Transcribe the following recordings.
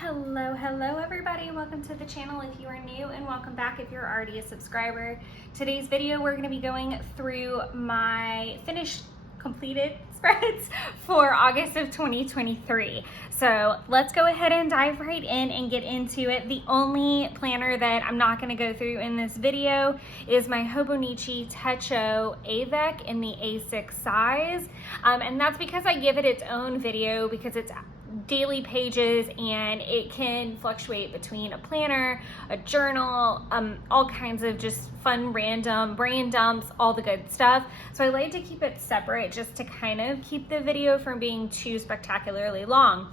Hello everybody. Welcome to the channel if you are new, and welcome back if you're already a subscriber. Today's video, we're going to be going through my completed spreads for August of 2023. So let's go ahead and dive right in and get into it. The only planner that I'm not going to go through in this video is my Hobonichi Techo AVEC in the A6 size. And that's because I give it its own video because it's daily pages and it can fluctuate between a planner, a journal, all kinds of just fun random brain dumps, all the good stuff. So I like to keep it separate just to kind of keep the video from being too spectacularly long.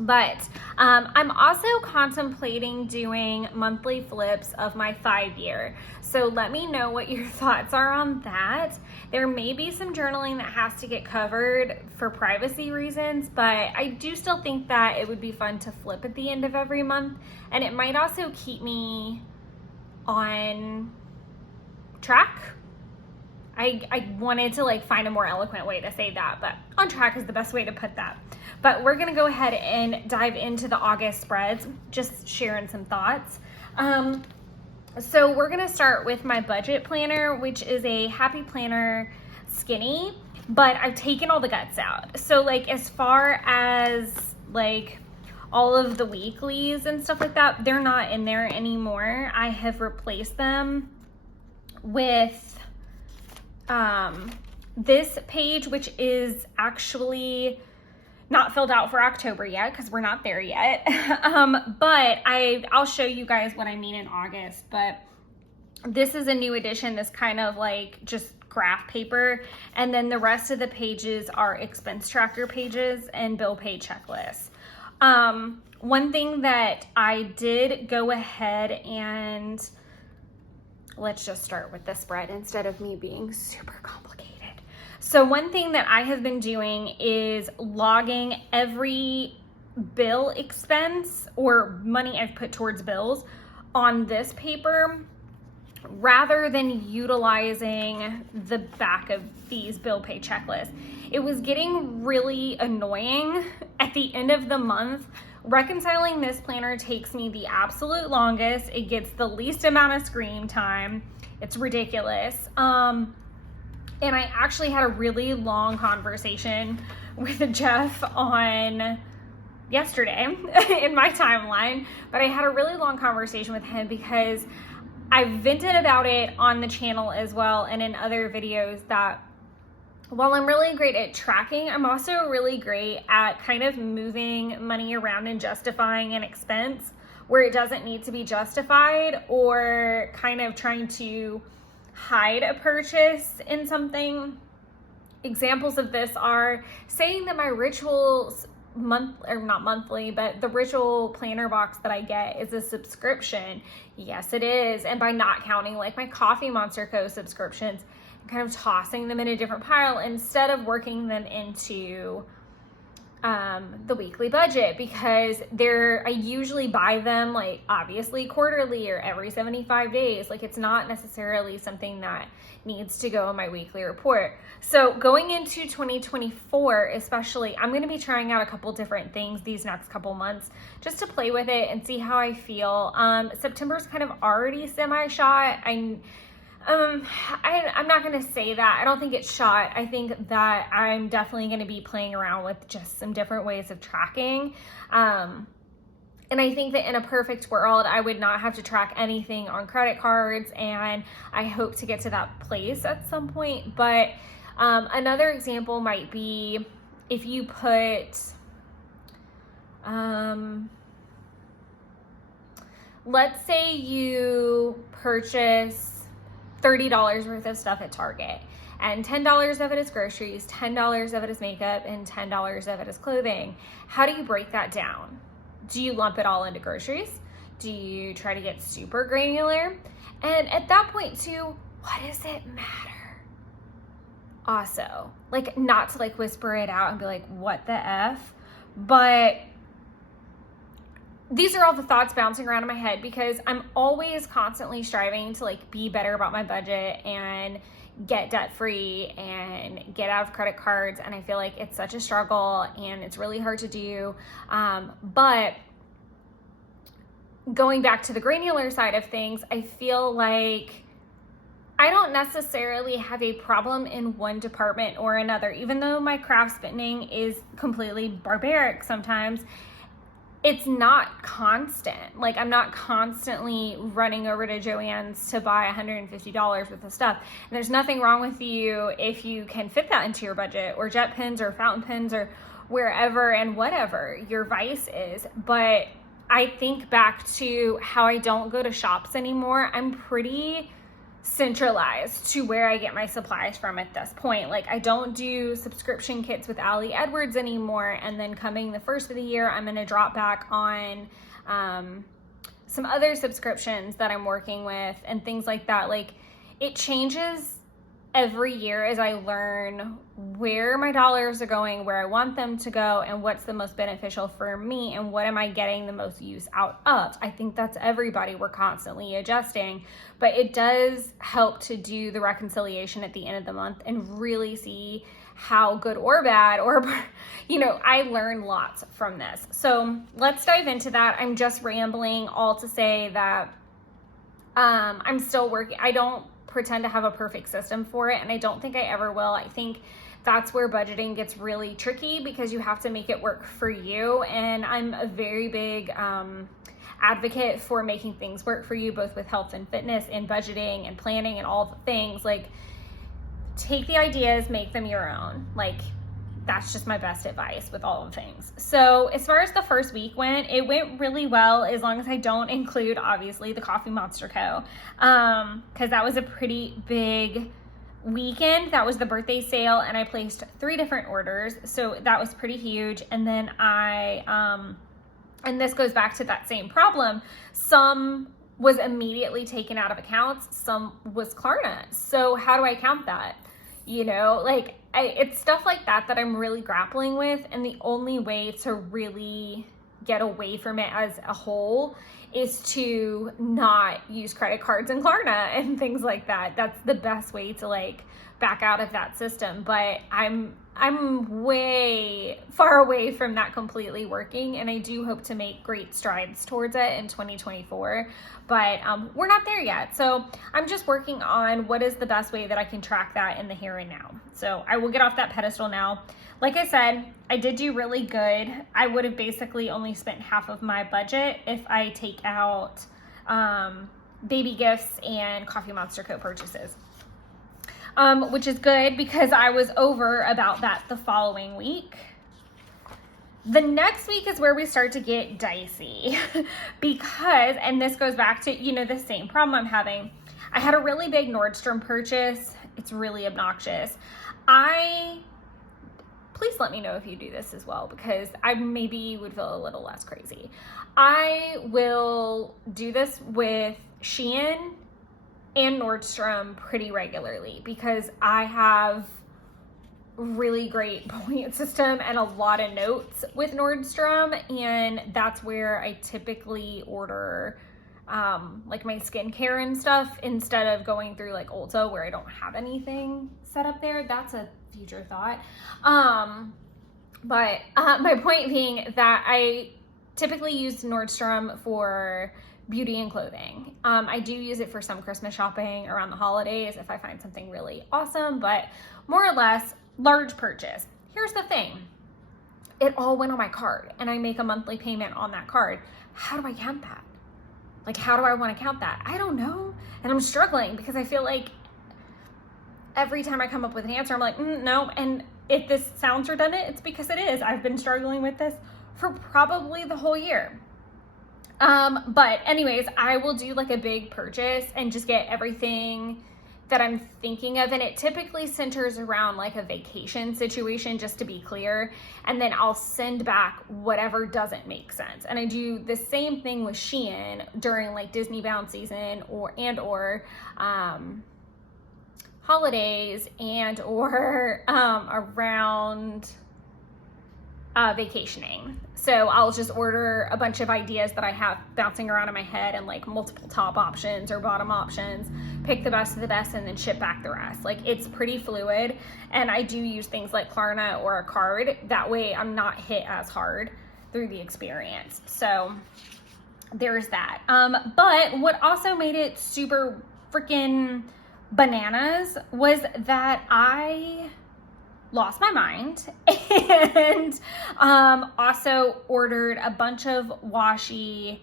But I'm also contemplating doing monthly flips of my 5-year. So let me know what your thoughts are on that. There may be some journaling that has to get covered for privacy reasons, but I do still think that it would be fun to flip at the end of every month. And it might also keep me on track. I wanted to find a more eloquent way to say that, but on track is the best way to put that. But we're gonna go ahead and dive into the August spreads, just sharing some thoughts. So we're gonna start with my budget planner, which is a Happy Planner Skinny, but I've taken all the guts out. So as far as all of the weeklies and stuff like that, they're not in there anymore. I have replaced them with this page, which is actually not filled out for October yet because we're not there yet. But I'll show you guys what I mean in August. But this is a new edition, this kind of just graph paper. And then the rest of the pages are expense tracker pages and bill pay checklists. One thing that I did go ahead and let's just start with the spread instead of me being super complicated. So one thing that I have been doing is logging every bill expense or money I've put towards bills on this paper rather than utilizing the back of these bill pay checklists. It was getting really annoying at the end of the month. Reconciling this planner takes me the absolute longest. It gets the least amount of screen time. It's ridiculous. And I actually had a really long conversation with Jeff on yesterday in my timeline, but I had a really long conversation with him because I vented about it on the channel as well and in other videos that while I'm really great at tracking, I'm also really great at kind of moving money around and justifying an expense where it doesn't need to be justified, or kind of trying to hide a purchase in something. Examples of this are saying that my rituals the ritual planner box that I get is a subscription. Yes, it is. And by not counting my Coffee Monster Co. subscriptions, kind of tossing them in a different pile instead of working them into the weekly budget, because I usually buy them obviously quarterly or every 75 days. It's not necessarily something that needs to go in my weekly report. So going into 2024 especially, I'm going to be trying out a couple different things these next couple months just to play with it and see how I feel. September's kind of already semi-shot. I'm not going to say that. I don't think it's shot. I think that I'm definitely going to be playing around with just some different ways of tracking. And I think that in a perfect world, I would not have to track anything on credit cards, and I hope to get to that place at some point. But another example might be if you put, let's say you purchase $30 worth of stuff at Target, and $10 of it is groceries, $10 of it is makeup, and $10 of it is clothing. How do you break that down? Do you lump it all into groceries? Do you try to get super granular? And at that point too, what does it matter? Also, not to whisper it out and be what the F, but these are all the thoughts bouncing around in my head because I'm always constantly striving to be better about my budget and get debt free and get out of credit cards. And I feel like it's such a struggle and it's really hard to do. But going back to the granular side of things, I feel like I don't necessarily have a problem in one department or another. Even though my craft spinning is completely barbaric sometimes, it's not constant. Like, I'm not constantly running over to Joann's to buy $150 worth of stuff. And there's nothing wrong with you if you can fit that into your budget, or jet pens or fountain pens or wherever and whatever your vice is. But I think back to how I don't go to shops anymore. I'm pretty centralized to where I get my supplies from at this point. Like, I don't do subscription kits with Ali Edwards anymore, and then coming the first of the year, I'm going to drop back on some other subscriptions that I'm working with and things like that. Like, it changes every year as I learn where my dollars are going, where I want them to go, and what's the most beneficial for me, and what am I getting the most use out of. I think that's everybody. We're constantly adjusting, but it does help to do the reconciliation at the end of the month and really see how good or bad, or, you know, I learn lots from this. So let's dive into that. I'm just rambling all to say that I'm still working. I don't pretend to have a perfect system for it, and I don't think I ever will. I think that's where budgeting gets really tricky, because you have to make it work for you, and I'm a very big advocate for making things work for you, both with health and fitness and budgeting and planning and all the things. Like, take the ideas, make them your own. Like, that's just my best advice with all the things. So as far as the first week went, it went really well, as long as I don't include, obviously, the Coffee Monster Co. Because that was a pretty big weekend. That was the birthday sale, and I placed 3 different orders. So that was pretty huge. And then and this goes back to that same problem. Some was immediately taken out of accounts. Some was Klarna. So how do I count that? You know, like, it's stuff like that that I'm really grappling with. And the only way to really get away from it as a whole is to not use credit cards and Klarna and things like that. That's the best way to, like, back out of that system. But I'm way far away from that completely working, and I do hope to make great strides towards it in 2024, but we're not there yet. So I'm just working on what is the best way that I can track that in the here and now. So I will get off that pedestal now. Like I said, I did do really good. I would have basically only spent half of my budget if I take out baby gifts and Coffee Monster Co. purchases. Which is good, because I was over about that the following week. The next week is where we start to get dicey because, and this goes back to, you know, the same problem I'm having. I had a really big Nordstrom purchase. It's really obnoxious. Please let me know if you do this as well, because I maybe would feel a little less crazy. I will do this with Shein and Nordstrom pretty regularly, because I have really great point system and a lot of notes with Nordstrom, and that's where I typically order like my skincare and stuff, instead of going through like Ulta where I don't have anything set up there. That's a future thought. But my point being that I typically use Nordstrom for beauty and clothing. I do use it for some Christmas shopping around the holidays if I find something really awesome, but more or less large purchase. Here's the thing. It all went on my card, and I make a monthly payment on that card. How do I count that? Like, how do I want to count that? I don't know. And I'm struggling, because I feel like every time I come up with an answer, I'm like, no. And if this sounds redundant, it's because it is. I've been struggling with this for probably the whole year. But anyways, I will do like a big purchase and just get everything that I'm thinking of. And it typically centers around like a vacation situation, just to be clear. And then I'll send back whatever doesn't make sense. And I do the same thing with Shein during like Disney bound season or holidays or around vacationing. So I'll just order a bunch of ideas that I have bouncing around in my head, and like multiple top options or bottom options, pick the best of the best, and then ship back the rest. Like, it's pretty fluid, and I do use things like Klarna or a card. That way I'm not hit as hard through the experience. So there's that. But what also made it super freaking bananas was that I lost my mind and also ordered a bunch of washi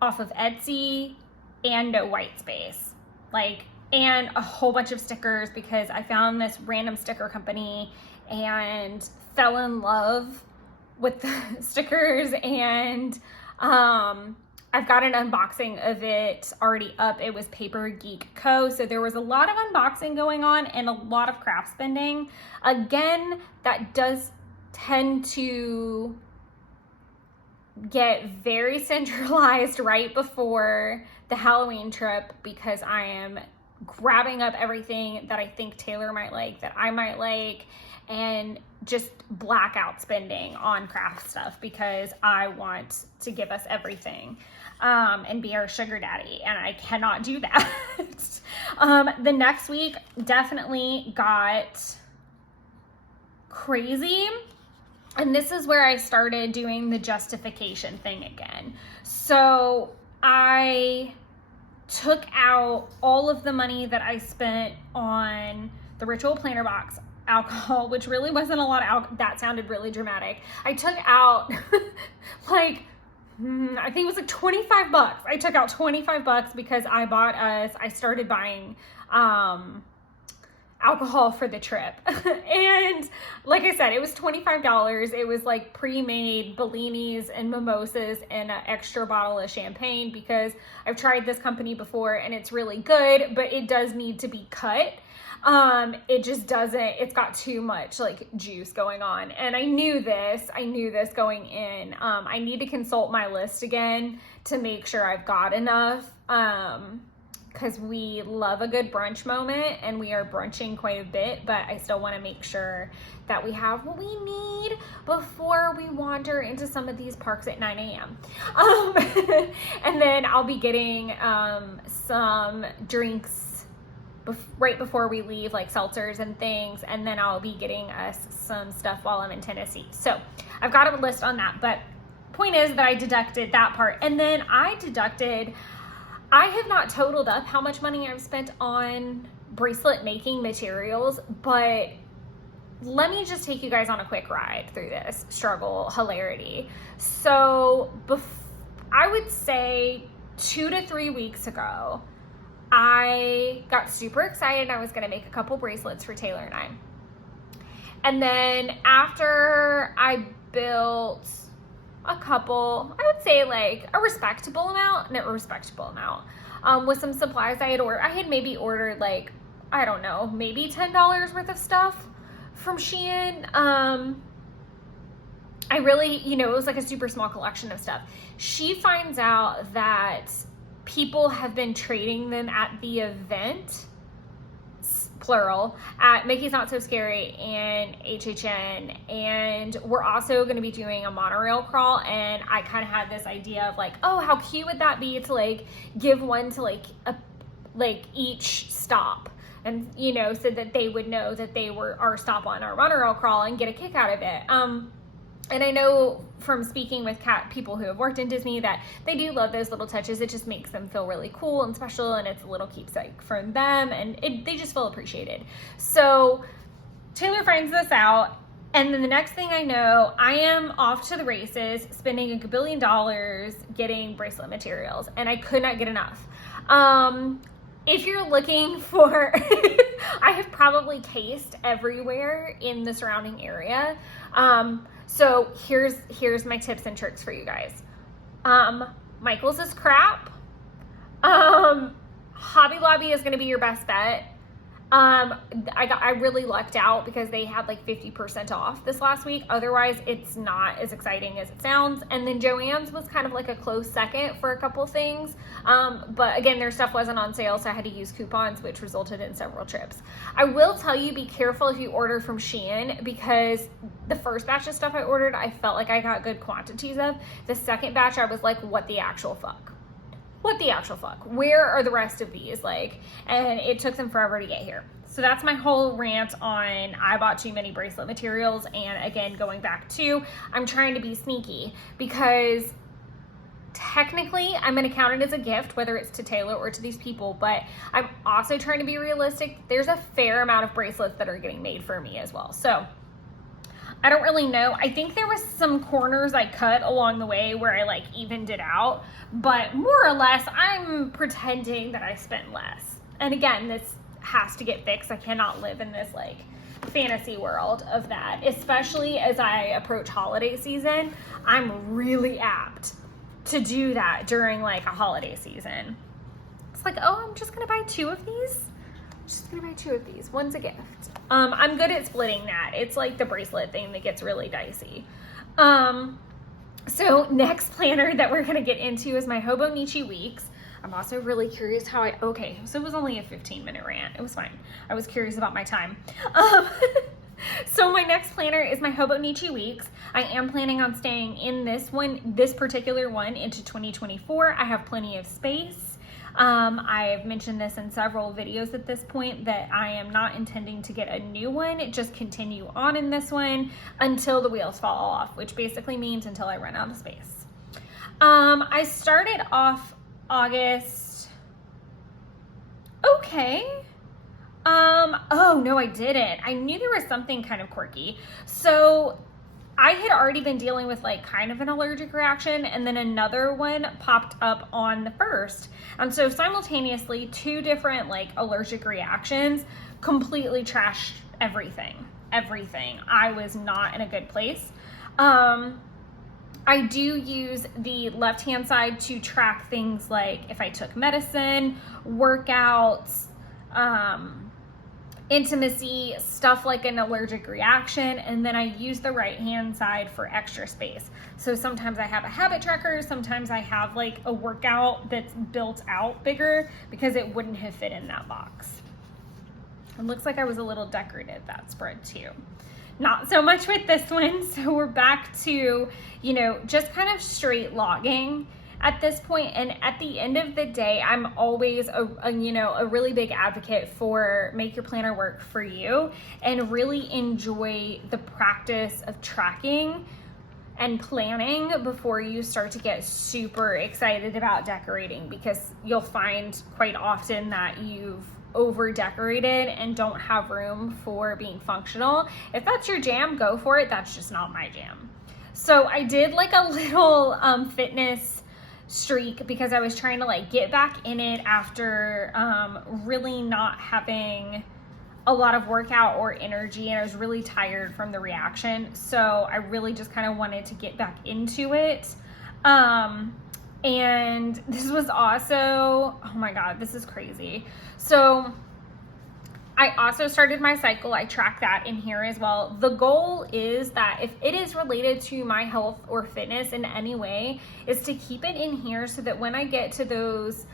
off of Etsy and no white space, like, and a whole bunch of stickers because I found this random sticker company and fell in love with the stickers. And I've got an unboxing of it already up. It was Paper Geek Co. So there was a lot of unboxing going on and a lot of craft spending. Again, that does tend to get very centralized right before the Halloween trip because I am grabbing up everything that I think Taylor might like, that I might like, and just blackout spending on craft stuff because I want to give us everything and be our sugar daddy, and I cannot do that. The next week definitely got crazy, and this is where I started doing the justification thing again. So I took out all of the money that I spent on the Ritual Planner Box alcohol, which really wasn't a lot of alcohol. That sounded really dramatic. I took out like, I think it was like 25 bucks. I took out 25 bucks because I started buying alcohol for the trip. And like I said, it was $25. It was like pre-made Bellinis and mimosas and an extra bottle of champagne because I've tried this company before and it's really good, but it does need to be cut. It just doesn't, it's got too much like juice going on. And I knew this going in. I need to consult my list again to make sure I've got enough. Because we love a good brunch moment and we are brunching quite a bit, but I still want to make sure that we have what we need before we wander into some of these parks at 9 a.m. And then I'll be getting some drinks right before we leave, like seltzers and things, and then I'll be getting us some stuff while I'm in Tennessee. So I've got a list on that, but point is that I deducted that part, and then I have not totaled up how much money I've spent on bracelet making materials, but let me just take you guys on a quick ride through this struggle hilarity. So I would say 2 to 3 weeks ago, I got super excited. I was going to make a couple bracelets for Taylor and I. And then after I built a couple, I would say like a respectable amount with some supplies I had ordered. I had maybe ordered like, I don't know, maybe $10 worth of stuff from Shein. I really, it was like a super small collection of stuff. She finds out that people have been trading them at the event, plural, at Mickey's Not So Scary and HHN, and we're also going to be doing a monorail crawl, and I kind of had this idea of like, oh, how cute would that be to like give one to like each stop, and so that they would know that they were our stop on our monorail crawl and get a kick out of it. And I know from speaking with people who have worked in Disney that they do love those little touches. It just makes them feel really cool and special, and it's a little keepsake from them, and they just feel appreciated. So Taylor finds this out, and then the next thing I know, I am off to the races, spending $1 billion getting bracelet materials, and I could not get enough. If you're looking for, I have probably cased everywhere in the surrounding area. So here's my tips and tricks for you guys. Michael's is crap. Hobby Lobby is going to be your best bet. I really lucked out because they had like 50% off this last week. Otherwise, it's not as exciting as it sounds. And then Joann's was kind of like a close second for a couple things. But again, their stuff wasn't on sale, so I had to use coupons, which resulted in several trips. I will tell you, be careful if you order from Shein, because the first batch of stuff I ordered, I felt like I got good quantities of. The second batch, I was like, what the actual fuck? What the actual fuck? Where are the rest of these? And it took them forever to get here. So that's my whole rant on I bought too many bracelet materials. And again, going back to, I'm trying to be sneaky because technically I'm going to count it as a gift, whether it's to Taylor or to these people, but I'm also trying to be realistic. There's a fair amount of bracelets that are getting made for me as well. So I don't really know. I think there was some corners I cut along the way where I like evened it out, but more or less I'm pretending that I spent less. And again, this has to get fixed. I cannot live in this like fantasy world of that, especially as I approach holiday season. I'm really apt to do that during like a holiday season. It's like, oh, I'm just gonna buy 2 of these. I'm just gonna buy 2 of these. One's a gift. I'm good at splitting that. It's like the bracelet thing that gets really dicey. So next planner that we're gonna get into is my Hobonichi Weeks. I'm also really curious how okay, so it was only a 15-minute rant. It was fine. I was curious about my time. So my next planner is my Hobonichi Weeks. I am planning on staying in this particular one into 2024. I have plenty of space. I've mentioned this in several videos at this point that I am not intending to get a new one, just continue on in this one until the wheels fall off, which basically means until I run out of space. I started off August. Okay. Oh no, I didn't. I knew there was something kind of quirky. So I had already been dealing with like kind of an allergic reaction, and then another one popped up on the 1st. And so simultaneously 2 different like allergic reactions completely trashed everything. I was not in a good place. I do use the left-hand side to track things like if I took medicine, workouts, intimacy, stuff like an allergic reaction, and then I use the right-hand side for extra space. So sometimes I have a habit tracker, sometimes I have like a workout that's built out bigger because it wouldn't have fit in that box. It looks like I was a little decorative, that spread too. Not so much with this one, so we're back to, just kind of straight logging at this point. And at the end of the day, I'm always a really big advocate for make your planner work for you and really enjoy the practice of tracking and planning before you start to get super excited about decorating, because you'll find quite often that you've over decorated and don't have room for being functional. If that's your jam, go for it. That's just not my jam. So I did like a little fitness streak because I was trying to like get back in it after really not having a lot of workout or energy, and I was really tired from the reaction. So I really just kind of wanted to get back into it. And this was also, oh my God, this is crazy. So I also started my cycle. I track that in here as well. The goal is that if it is related to my health or fitness in any way, is to keep it in here so that when I get to those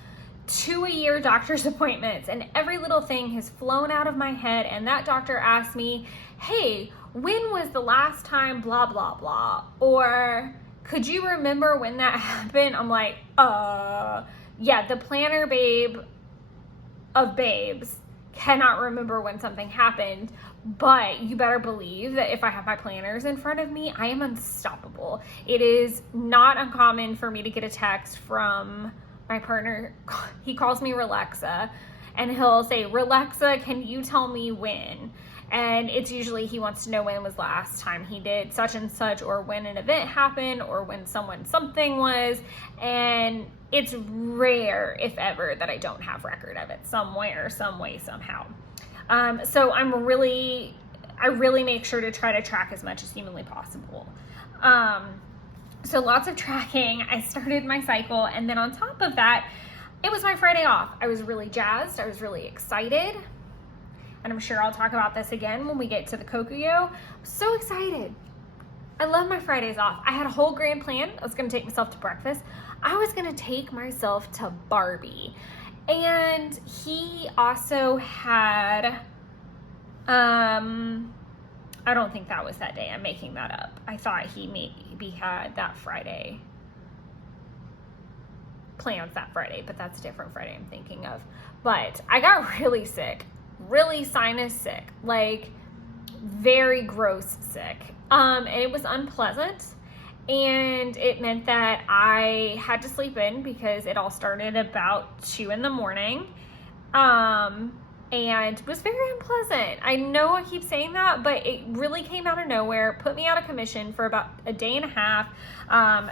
2-a-year doctor's appointments and every little thing has flown out of my head and that doctor asked me, hey, when was the last time blah, blah, blah? Or could you remember when that happened? I'm like, yeah, the planner babe of babes cannot remember when something happened, but you better believe that if I have my planners in front of me, I am unstoppable. It is not uncommon for me to get a text from my partner. He calls me Relaxa, and he'll say, Relaxa, can you tell me when? And it's usually he wants to know when was last time he did such and such, or when an event happened, or when something was. And it's rare, if ever, that I don't have record of it somewhere, some way, somehow. So I really make sure to try to track as much as humanly possible. So lots of tracking. I started my cycle, and then on top of that, it was my Friday off. I was really jazzed. I was really excited. And I'm sure I'll talk about this again when we get to the Kokuyo. I'm so excited. I love my Fridays off. I had a whole grand plan. I was gonna take myself to breakfast. I was gonna take myself to Barbie. And he also had, I don't think that was that day. I'm making that up. I thought he maybe had that Friday, plans that Friday, but that's a different Friday I'm thinking of. But I got really sick. Really sinus sick, like very gross sick. And it was unpleasant. and it meant that I had to sleep in because it all started about 2 in the morning. And was very unpleasant. I know I keep saying that, but it really came out of nowhere, put me out of commission for about a day and a half.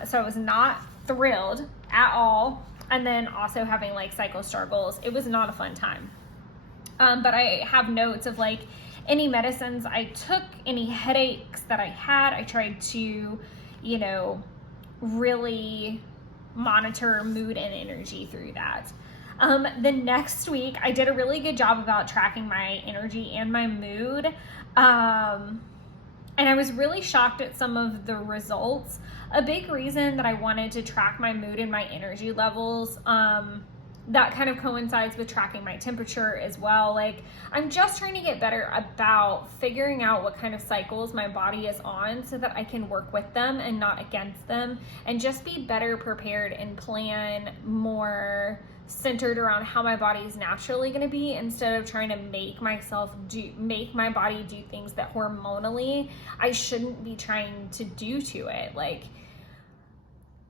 So I was not thrilled at all. And then also having like cycle struggles. It was not a fun time. But I have notes of like any medicines I took, any headaches that I had. I tried to, you know, really monitor mood and energy through that. The next week, I did a really good job about tracking my energy and my mood. And I was really shocked at some of the results. A big reason that I wanted to track my mood and my energy levels, that kind of coincides with tracking my temperature as well. Like, I'm just trying to get better about figuring out what kind of cycles my body is on so that I can work with them and not against them, and just be better prepared and plan more centered around how my body is naturally going to be, instead of trying to make my body do things that hormonally I shouldn't be trying to do to it. Like,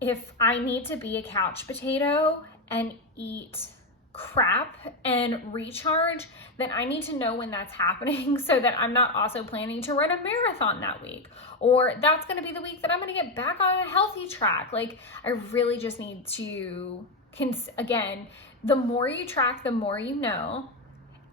if I need to be a couch potato and eat crap and recharge, then I need to know when that's happening so that I'm not also planning to run a marathon that week, or that's going to be the week that I'm going to get back on a healthy track. Like, I really just need to, again, the more you track, the more you know,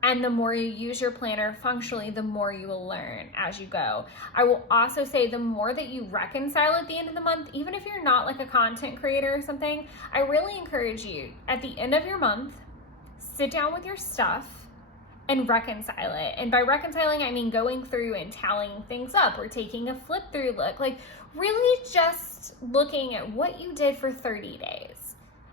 and the more you use your planner functionally, the more you will learn as you go. I will also say the more that you reconcile at the end of the month, even if you're not like a content creator or something, I really encourage you at the end of your month, sit down with your stuff and reconcile it. And by reconciling, I mean going through and tallying things up or taking a flip through look, like really just looking at what you did for 30 days.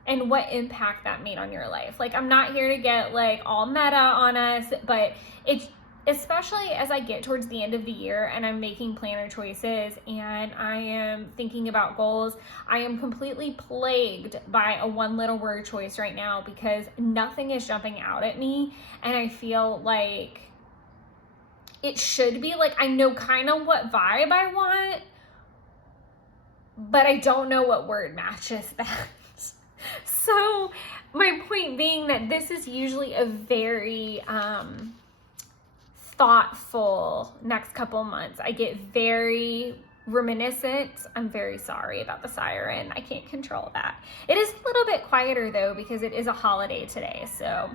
And what impact that made on your life. Like, I'm not here to get like all meta on us, but it's, especially as I get towards the end of the year and I'm making planner choices and I am thinking about goals, I am completely plagued by a one little word choice right now because nothing is jumping out at me. And I feel like it should be like, I know kind of what vibe I want, but I don't know what word matches that. So my point being that this is usually a very thoughtful next couple months. I get very reminiscent. I'm very sorry about the siren. I can't control that. It is a little bit quieter though because it is a holiday today. So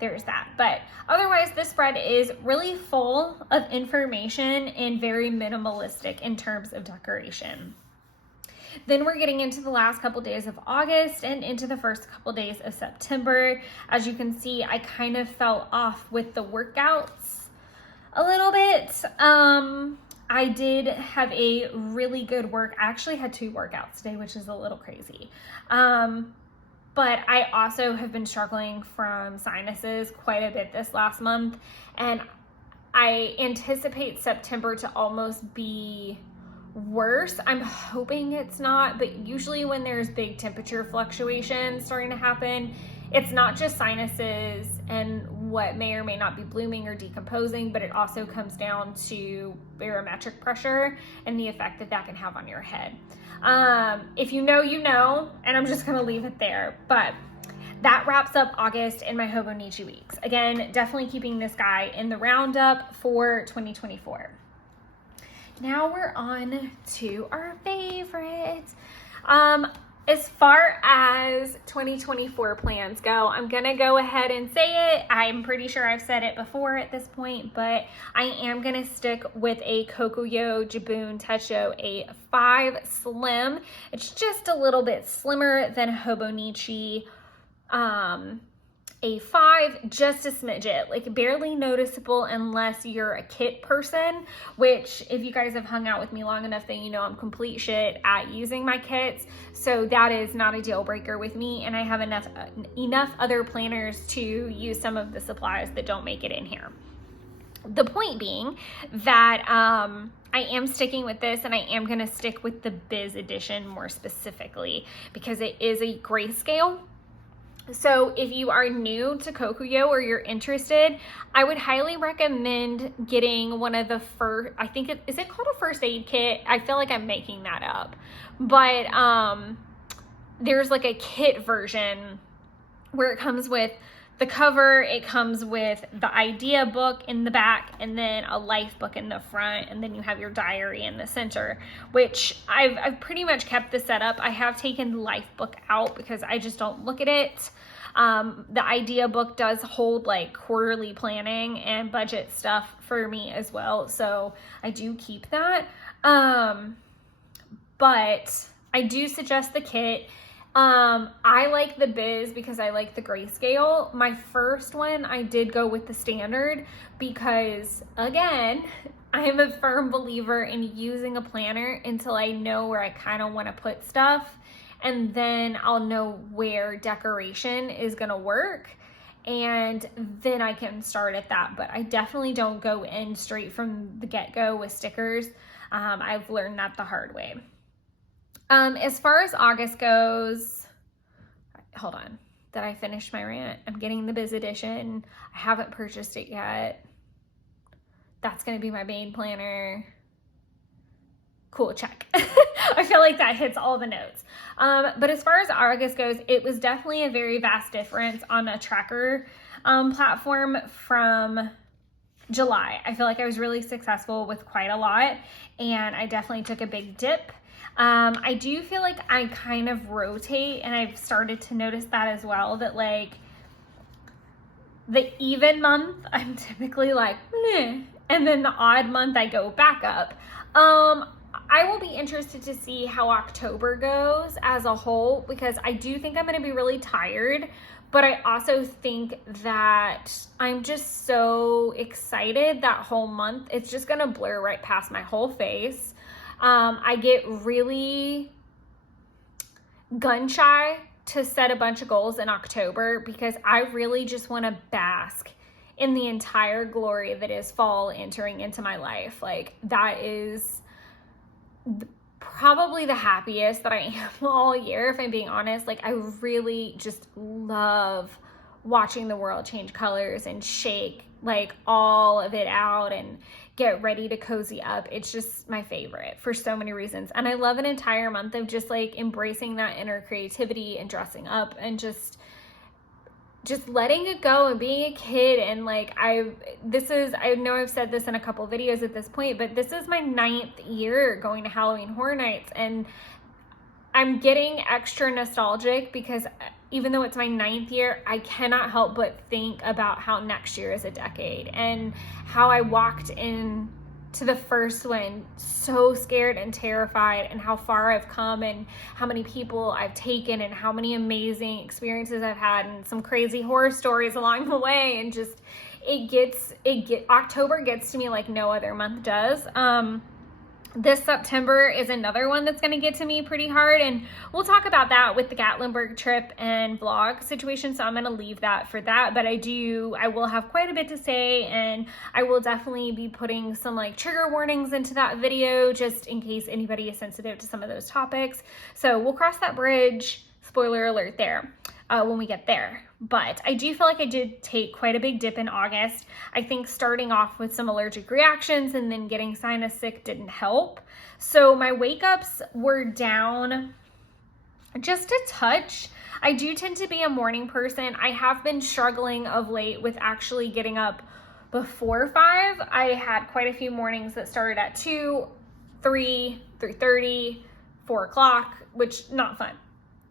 there's that. But otherwise, this spread is really full of information and very minimalistic in terms of decoration. Then we're getting into the last couple days of August and into the first couple days of September. As you can see, I kind of fell off with the workouts a little bit. I did have a really good I actually had 2 workouts today, which is a little crazy. But I also have been struggling from sinuses quite a bit this last month. And I anticipate September to almost be worse. I'm hoping it's not, but usually when there's big temperature fluctuations starting to happen, it's not just sinuses and what may or may not be blooming or decomposing, but it also comes down to barometric pressure and the effect that that can have on your head. If you know, you know, and I'm just gonna leave it there. But that wraps up August and my Hobonichi weeks. Again, definitely keeping this guy in the roundup for 2024. Now we're on to our favorites. As far as 2024 plans go, I'm gonna go ahead and say it. I'm pretty sure I've said it before at this point, but I am gonna stick with a Kokuyo Jibun Techo, a 5 Slim. It's just a little bit slimmer than Hobonichi. A 5, just a smidget, like barely noticeable unless you're a kit person, which if you guys have hung out with me long enough, then you know I'm complete shit at using my kits. So that is not a deal breaker with me. And I have enough other planners to use some of the supplies that don't make it in here. The point being that I am sticking with this, and I am going to stick with the Biz edition more specifically because it is a grayscale. So if you are new to Kokuyo or you're interested, I would highly recommend getting one of the first, I think is it called a first aid kit? I feel like I'm making that up. But there's like a kit version where it comes with the cover, it comes with the idea book in the back, and then a life book in the front, and then you have your diary in the center, which I've pretty much kept the setup. I have taken the life book out because I just don't look at it. The idea book does hold like quarterly planning and budget stuff for me as well, so I do keep that. But I do suggest the kit. I like the Biz because I like the grayscale. My first one, I did go with the standard because, again, I am a firm believer in using a planner until I know where I kind of want to put stuff, and then I'll know where decoration is going to work, and then I can start at that. But I definitely don't go in straight from the get-go with stickers. I've learned that the hard way. As far as August goes, hold on, did I finish my rant? I'm getting the Biz edition. I haven't purchased it yet. That's going to be my main planner. Cool, check. I feel like that hits all the notes. But as far as August goes, it was definitely a very vast difference on a tracker platform from July. I feel like I was really successful with quite a lot, and I definitely took a big dip. I do feel like I kind of rotate, and I've started to notice that as well, that like the even month I'm typically like meh, and then the odd month I go back up. I will be interested to see how October goes as a whole, because I do think I'm going to be really tired, but I also think that I'm just so excited that whole month. It's just going to blur right past my whole face. I get really gun shy to set a bunch of goals in October because I really just want to bask in the entire glory that is fall entering into my life. Like, that is probably the happiest that I am all year, if I'm being honest. Like, I really just love watching the world change colors and shake like all of it out and get ready to cozy up. It's just my favorite for so many reasons. And I love an entire month of just like embracing that inner creativity and dressing up and just letting it go and being a kid. And like, I know I've said this in a couple videos at this point, but this is my 9th year going to Halloween Horror Nights, and I'm getting extra nostalgic because even though it's my 9th year, I cannot help but think about how next year is a decade and how I walked in to the first one so scared and terrified, and how far I've come and how many people I've taken and how many amazing experiences I've had and some crazy horror stories along the way. And just October gets to me like no other month does. This September is another one that's going to get to me pretty hard, and we'll talk about that with the Gatlinburg trip and vlog situation, so I'm going to leave that for that. But I will have quite a bit to say, and I will definitely be putting some like trigger warnings into that video just in case anybody is sensitive to some of those topics. So we'll cross that bridge, spoiler alert there, when we get there. But I do feel like I did take quite a big dip in August. I think starting off with some allergic reactions and then getting sinus sick didn't help. So my wake ups were down just a touch. I do tend to be a morning person. I have been struggling of late with actually getting up before 5. I had quite a few mornings that started at 2, 3, 3:30, 4 o'clock, which not fun,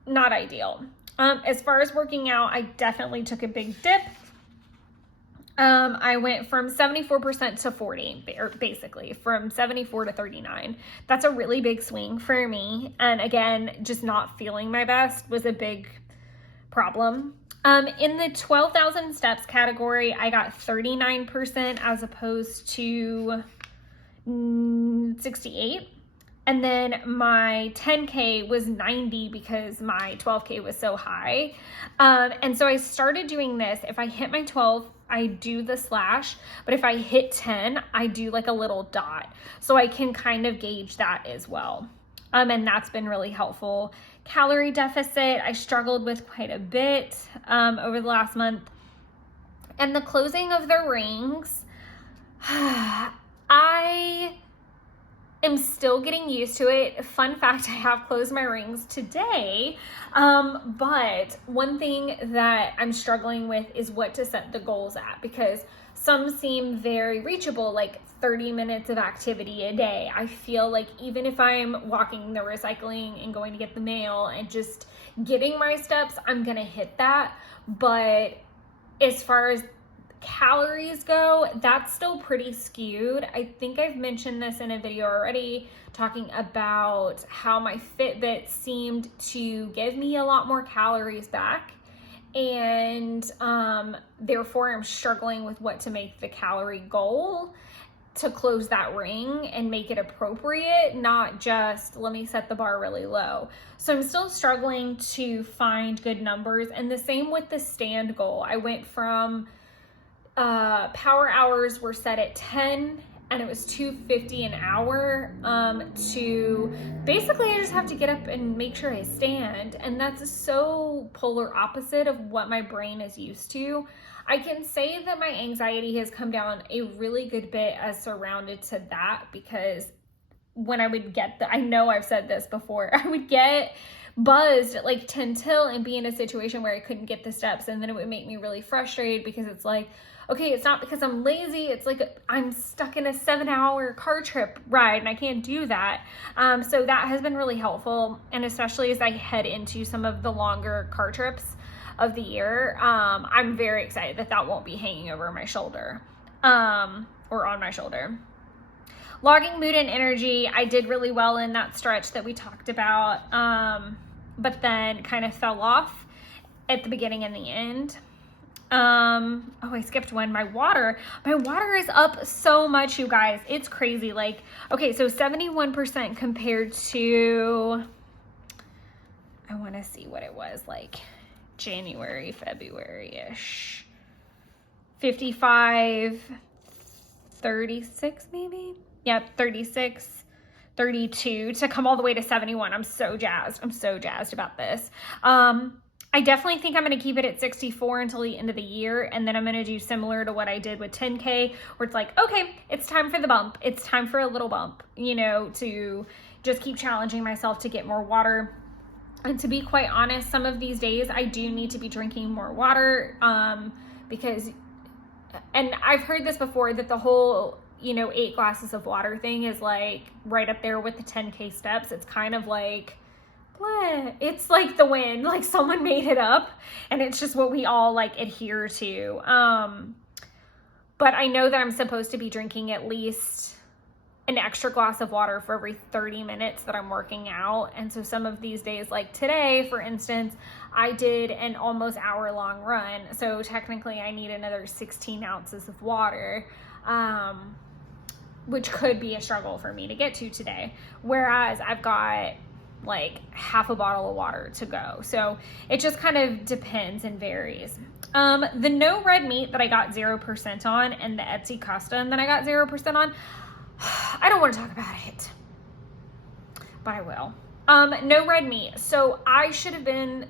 not ideal. As far as working out, I definitely took a big dip. I went from 74% to 40, or basically from 74 to 39. That's a really big swing for me. And again, just not feeling my best was a big problem. In the 12,000 steps category, I got 39% as opposed to 68. And then my 10K was 90 because my 12K was so high. And so I started doing this. If I hit my 12, I do the slash, but if I hit 10, I do like a little dot. So I can kind of gauge that as well. And that's been really helpful calorie deficit I struggled with quite a bit over the last month. And the closing of the rings, I am still getting used to it. Fun fact, I have closed my rings today. But one thing that I'm struggling with is what to set the goals at, because some seem very reachable, like 30 minutes of activity a day. I feel like even if I'm walking the recycling and going to get the mail and just getting my steps, I'm gonna hit that. But as far as calories go, that's still pretty skewed. I think I've mentioned this in a video already, talking about how my Fitbit seemed to give me a lot more calories back, and therefore I'm struggling with what to make the calorie goal to close that ring and make it appropriate, not just let me set the bar really low. So I'm still struggling to find good numbers, and the same with the stand goal. I went from power hours were set at 10 and it was $2.50 an hour to basically I just have to get up and make sure I stand, and that's so polar opposite of what my brain is used to. I can say that my anxiety has come down a really good bit as surrounded to that, because when I would get I know I've said this before, I would get buzzed at like 10 till and be in a situation where I couldn't get the steps, and then it would make me really frustrated, because it's like, okay, it's not because I'm lazy, it's like I'm stuck in a 7-hour car trip ride and I can't do that. So that has been really helpful, and especially as I head into some of the longer car trips of the year, I'm very excited that that won't be hanging over my shoulder or on my shoulder. Logging mood and energy, I did really well in that stretch that we talked about, but then kind of fell off at the beginning and the end. Oh, I skipped one. My water is up so much, you guys. It's crazy. Like, okay, so 71% compared to, I want to see what it was like January, February-ish. 55, 36 maybe? Yeah, 36, 32 to come all the way to 71. I'm so jazzed. I'm so jazzed about this. I definitely think I'm going to keep it at 64 until the end of the year, and then I'm going to do similar to what I did with 10K, where it's like, okay, it's time for the bump. It's time for a little bump, you know, to just keep challenging myself to get more water. And to be quite honest, some of these days I do need to be drinking more water, because, and I've heard this before, that the whole, you know, 8 glasses of water thing is like right up there with the 10K steps. It's kind of like, it's like the wind, like someone made it up, and it's just what we all like adhere to. But I know that I'm supposed to be drinking at least an extra glass of water for every 30 minutes that I'm working out. And so some of these days, like today, for instance, I did an almost hour-long run. So technically I need another 16 ounces of water, which could be a struggle for me to get to today. Whereas I've got like half a bottle of water to go. So it just kind of depends and varies. The no red meat that I got 0% on, and the Etsy custom that I got 0% on, I don't want to talk about it, but I will. No red meat. So I should have been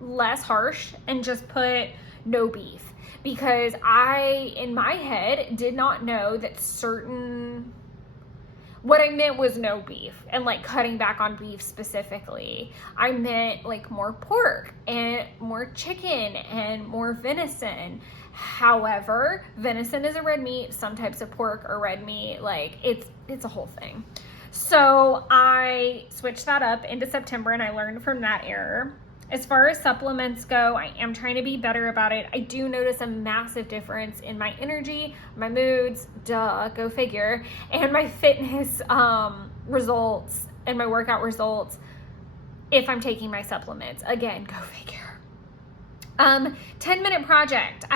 less harsh and just put no beef, because I, in my head, did not know that what I meant was no beef and like cutting back on beef specifically. I meant like more pork and more chicken and more venison. However, venison is a red meat. Some types of pork are red meat. Like it's a whole thing. So I switched that up into September, and I learned from that error. As far as supplements go, I am trying to be better about it. I do notice a massive difference in my energy, my moods, go figure, and my fitness results and my workout results if I'm taking my supplements. Again, go figure. 10-minute project.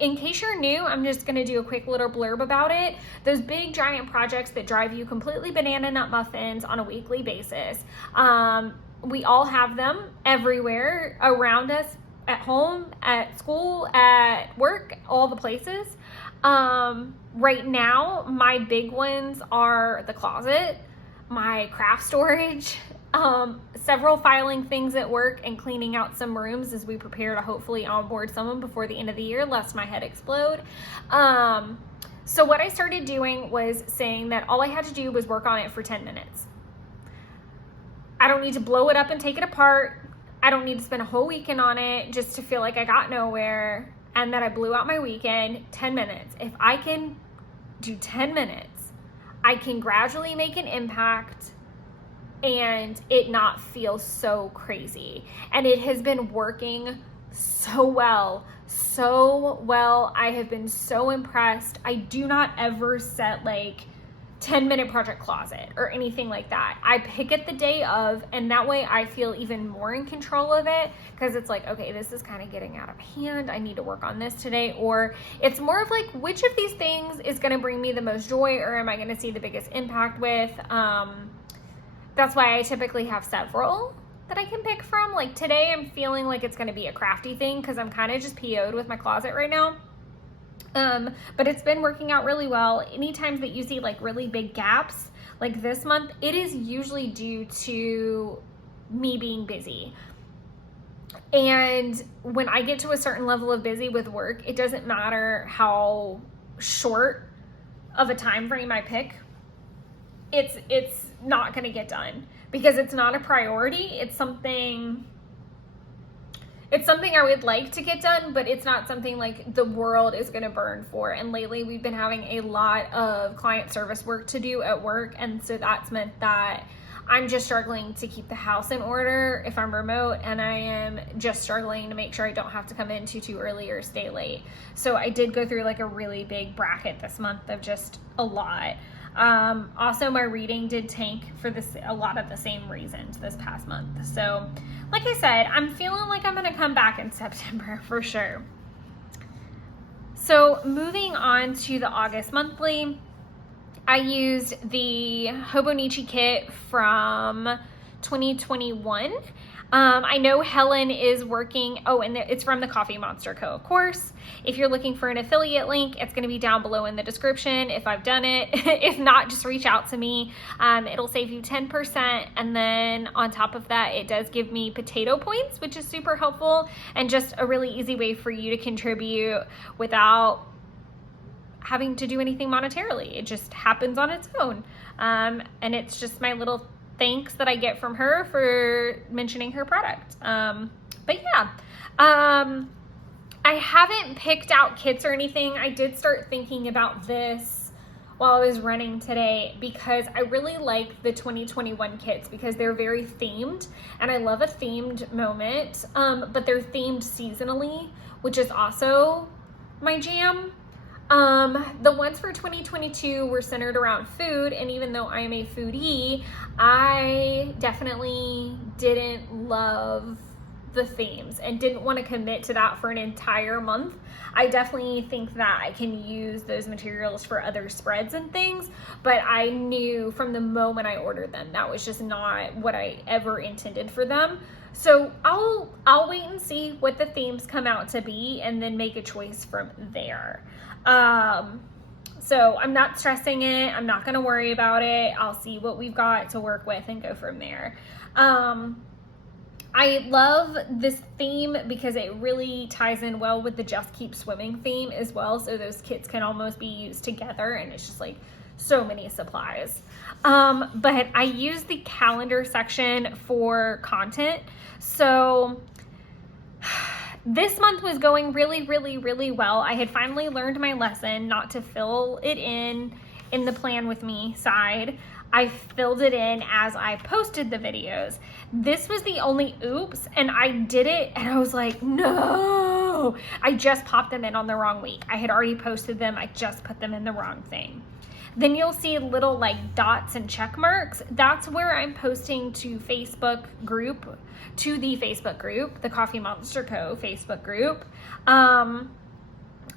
In case you're new, I'm just going to do a quick little blurb about it. Those big giant projects that drive you completely banana nut muffins on a weekly basis. We all have them everywhere around us, at home, at school, at work, all the places. Right now, my big ones are the closet, my craft storage, several filing things at work and cleaning out some rooms as we prepare to hopefully onboard someone before the end of the year, lest my head explode. So what I started doing was saying that all I had to do was work on it for 10 minutes. I don't need to blow it up and take it apart. I don't need to spend a whole weekend on it just to feel like I got nowhere and that I blew out my weekend. 10 minutes. If I can do 10 minutes, I can gradually make an impact and it not feel so crazy. And it has been working so well. I have been so impressed. I do not ever set like 10-minute project closet or anything like that. I pick it the day of, and that way I feel even more in control of it, because it's like, okay, this is kind of getting out of hand. I need to work on this today. Or it's more of like, which of these things is going to bring me the most joy, or am I going to see the biggest impact with? That's why I typically have several that I can pick from. Like today I'm feeling like it's going to be a crafty thing because I'm kind of just PO'd with my closet right now. But it's been working out really well. Any times that you see like really big gaps, like this month, it is usually due to me being busy. And when I get to a certain level of busy with work, it doesn't matter how short of a time frame I pick. It's not going to get done because it's not a priority. It's something I would like to get done, but it's not something like the world is going to burn for. And lately we've been having a lot of client service work to do at work. And so that's meant that I'm just struggling to keep the house in order if I'm remote, and I am just struggling to make sure I don't have to come in too early or stay late. So I did go through like a really big bracket this month of just a lot. Also my reading did tank for a lot of the same reasons this past month. So like I said, I'm feeling like I'm going to come back in September for sure. So moving on to the August monthly, I used the Hobonichi kit from 2021. I know Helen is working, and it's from the Coffee Monster Co., of course. If you're looking for an affiliate link, it's going to be down below in the description if I've done it. If not, just reach out to me. It'll save you 10, and then on top of that, it does give me potato points, which is super helpful, and just a really easy way for you to contribute without having to do anything monetarily. It just happens on its own, and it's just my little thanks that I get from her for mentioning her product. But yeah, I haven't picked out kits or anything. I did start thinking about this while I was running today because I really like the 2021 kits because they're very themed, and I love a themed moment, but they're themed seasonally, which is also my jam. The ones for 2022 were centered around food, and even though I am a foodie, I definitely didn't love the themes and didn't want to commit to that for an entire month. I definitely think that I can use those materials for other spreads and things, but I knew from the moment I ordered them that was just not what I ever intended for them. So I'll wait and see what the themes come out to be and then make a choice from there. So I'm not stressing it. I'm not going to worry about it. I'll see what we've got to work with and go from there. I love this theme because it really ties in well with the Just Keep Swimming theme as well. So those kits can almost be used together, and it's just like so many supplies. But I use the calendar section for content. So this month was going really well. I had finally learned my lesson not to fill it in the plan with me side. I filled it in as I posted the videos. This was the only oops, and I did it and I was like, no, I just popped them in on the wrong week. I had already posted them. I just put them in the wrong thing. Then you'll see little like dots and check marks. That's where I'm posting to the Facebook group, the Coffee Monster Co. Facebook group.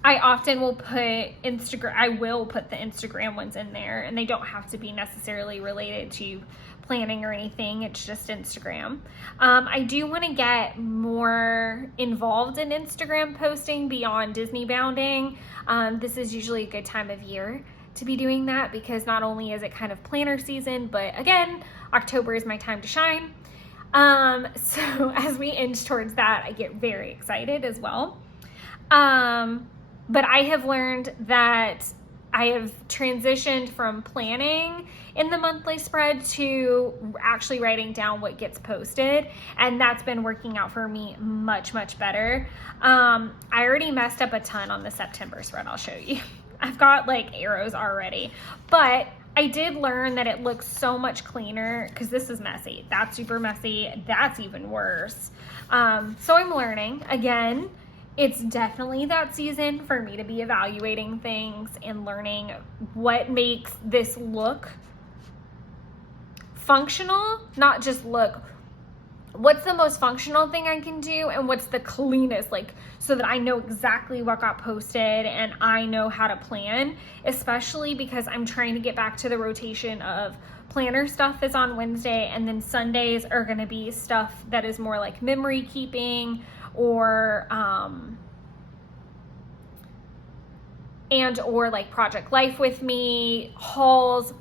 I often will put the Instagram ones in there, and they don't have to be necessarily related to planning or anything. It's just Instagram. I do want to get more involved in Instagram posting beyond Disney bounding. This is usually a good time of year to be doing that, because not only is it kind of planner season, but again, October is my time to shine. So as we inch towards that, I get very excited as well. But I have learned that I have transitioned from planning in the monthly spread to actually writing down what gets posted, and that's been working out for me much, much better. I already messed up a ton on the September spread. I'll show you. I've got like arrows already, but I did learn that it looks so much cleaner, because this is messy. That's super messy. That's even worse. So I'm learning. Again, it's definitely that season for me to be evaluating things and learning what makes this look functional, not just look. What's the most functional thing I can do, and what's the cleanest, like, so that I know exactly what got posted and I know how to plan, especially because I'm trying to get back to the rotation of planner stuff is on Wednesday, and then Sundays are going to be stuff that is more like memory keeping, or or like Project Life with me, hauls,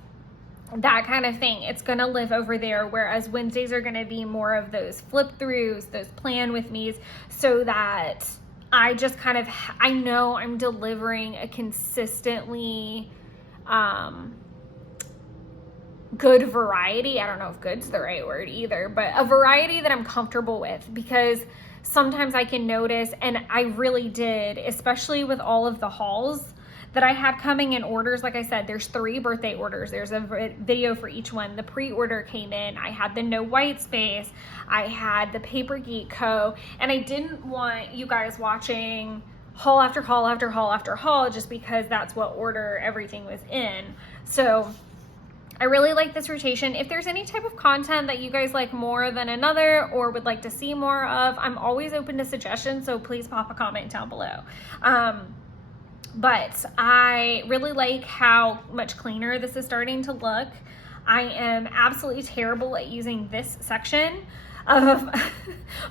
that kind of thing. It's going to live over there, whereas Wednesdays are going to be more of those flip throughs, those plan with me's, so that I just kind of, I know I'm delivering a consistently good variety. I don't know if good's the right word either, but a variety that I'm comfortable with, because sometimes I can notice, and I really did, especially with all of the hauls that I had coming in orders. Like I said, there's 3 birthday orders. There's a video for each one. The pre-order came in. I had the No White Space. I had the Paper Geek Co. And I didn't want you guys watching haul after haul after haul after haul just because that's what order everything was in. So I really like this rotation. If there's any type of content that you guys like more than another or would like to see more of, I'm always open to suggestions, so please pop a comment down below. But I really like how much cleaner this is starting to look. I am absolutely terrible at using this section of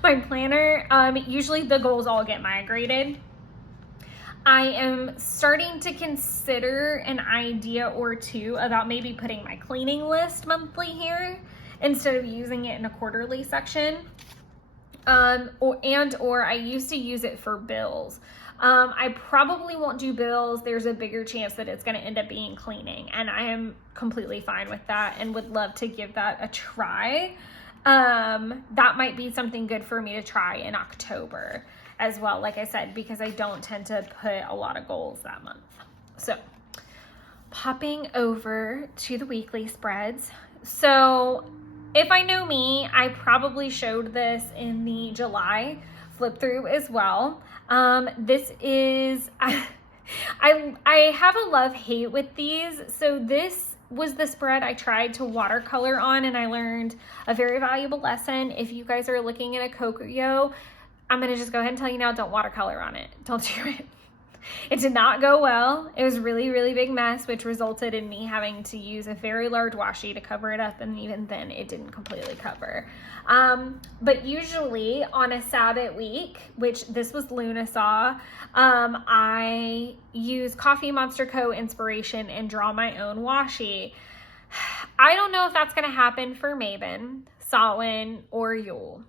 my planner. Usually the goals all get migrated. I am starting to consider an idea or two about maybe putting my cleaning list monthly here instead of using it in a quarterly section. Or I used to use it for bills. I probably won't do bills. There's a bigger chance that it's going to end up being cleaning, and I am completely fine with that and would love to give that a try. That might be something good for me to try in October as well, like I said, because I don't tend to put a lot of goals that month. So popping over to the weekly spreads. So if I know me, I probably showed this in the July flip through as well. This is, I have a love-hate with these. So this was the spread I tried to watercolor on, and I learned a very valuable lesson. If you guys are looking at a Kokuyo, I'm going to just go ahead and tell you now, don't watercolor on it. Don't do it. It did not go well. It was a really, really big mess, which resulted in me having to use a very large washi to cover it up, and even then it didn't completely cover. But usually on a Sabbath week, which this was Lunasaw, I use Coffee Monster Co. inspiration and draw my own washi. I don't know if that's going to happen for Mabon, Salwin, or Yule.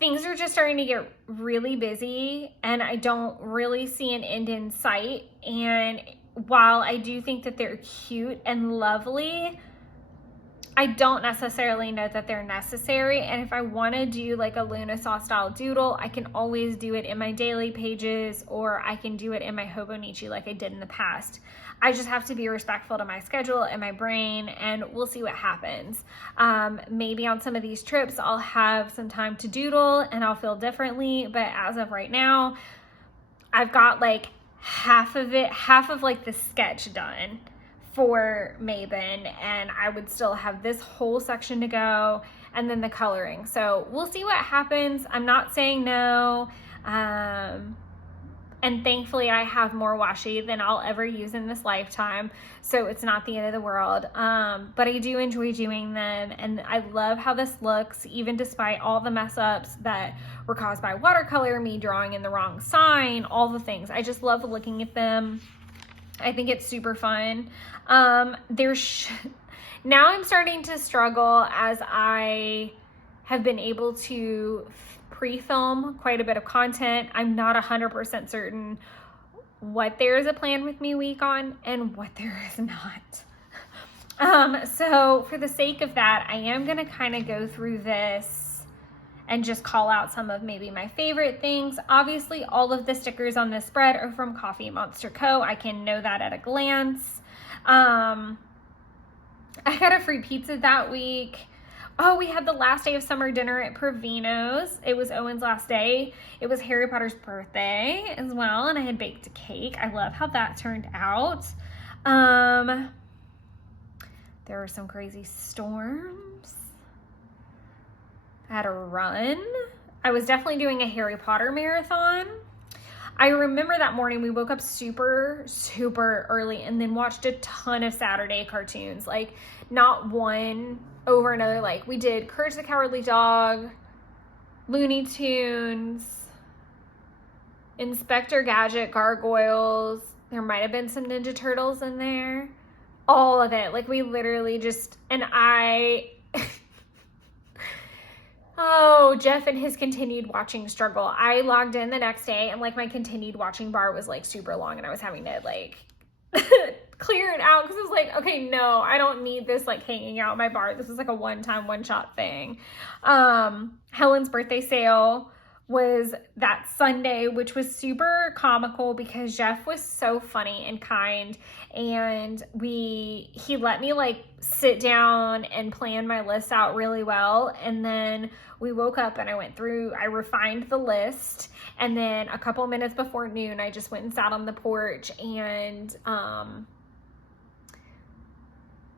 Things are just starting to get really busy, and I don't really see an end in sight. And while I do think that they're cute and lovely, I don't necessarily know that they're necessary. And if I want to do like a Lunasaw style doodle, I can always do it in my daily pages, or I can do it in my Hobonichi like I did in the past. I just have to be respectful to my schedule and my brain, and we'll see what happens. Maybe on some of these trips, I'll have some time to doodle and I'll feel differently. But as of right now, I've got like half of like the sketch done for Mabon, and I would still have this whole section to go, and then the coloring. So we'll see what happens. I'm not saying no. And thankfully I have more washi than I'll ever use in this lifetime, so it's not the end of the world. But I do enjoy doing them, and I love how this looks, even despite all the mess ups that were caused by watercolor, me drawing in the wrong sign, all the things. I just love looking at them. I think it's super fun. Now I'm starting to struggle as I have been able to pre-film quite a bit of content. I'm not 100% certain what there is a plan with me week on and what there is not. So for the sake of that, I am going to kind of go through this and just call out some of maybe my favorite things. Obviously, all of the stickers on this spread are from Coffee Monster Co. I can know that at a glance. I got a free pizza that week. Oh, we had the last day of summer dinner at Provino's. It was Owen's last day. It was Harry Potter's birthday as well, and I had baked a cake. I love how that turned out. There were some crazy storms. I had a run. I was definitely doing a Harry Potter marathon. I remember that morning we woke up super, super early and then watched a ton of Saturday cartoons. Like, not one over another. Like, we did Courage the Cowardly Dog, Looney Tunes, Inspector Gadget, Gargoyles. There might have been some Ninja Turtles in there. All of it. Like, we literally just, and oh, Jeff and his continued watching struggle. I logged in the next day and like my continued watching bar was like super long and I was having to like clear it out because I was like, okay, no, I don't need this like hanging out my bar. This is like a one-time, one-shot thing. Helen's birthday sale was that Sunday, which was super comical because Jeff was so funny and kind, and he let me like sit down and plan my list out really well. And then we woke up and I refined the list, and then a couple minutes before noon I just went and sat on the porch and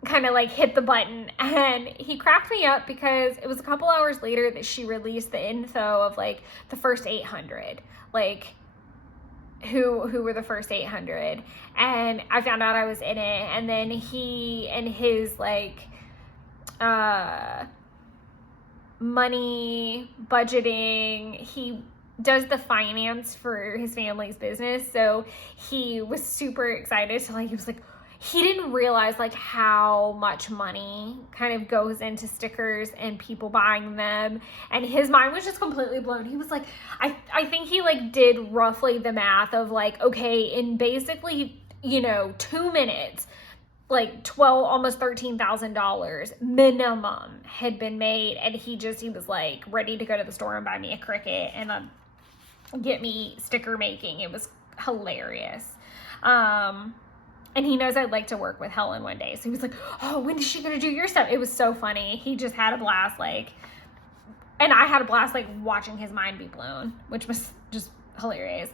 kind of like hit the button. And he cracked me up because it was a couple hours later that she released the info of like the first 800, like who were the first 800, and I found out I was in it. And then he and his like money budgeting, he does the finance for his family's business, so he was super excited to like, he was like, he didn't realize like how much money kind of goes into stickers and people buying them, and his mind was just completely blown. He was like, I think he like did roughly the math of like, okay, in basically, 2 minutes, like almost $13,000 minimum had been made, and he was like ready to go to the store and buy me a Cricut and get me sticker making. It was hilarious. And he knows I'd like to work with Helen one day. So he was like, oh, when is she going to do your stuff? It was so funny. He just had a blast, and I had a blast, watching his mind be blown, which was just hilarious.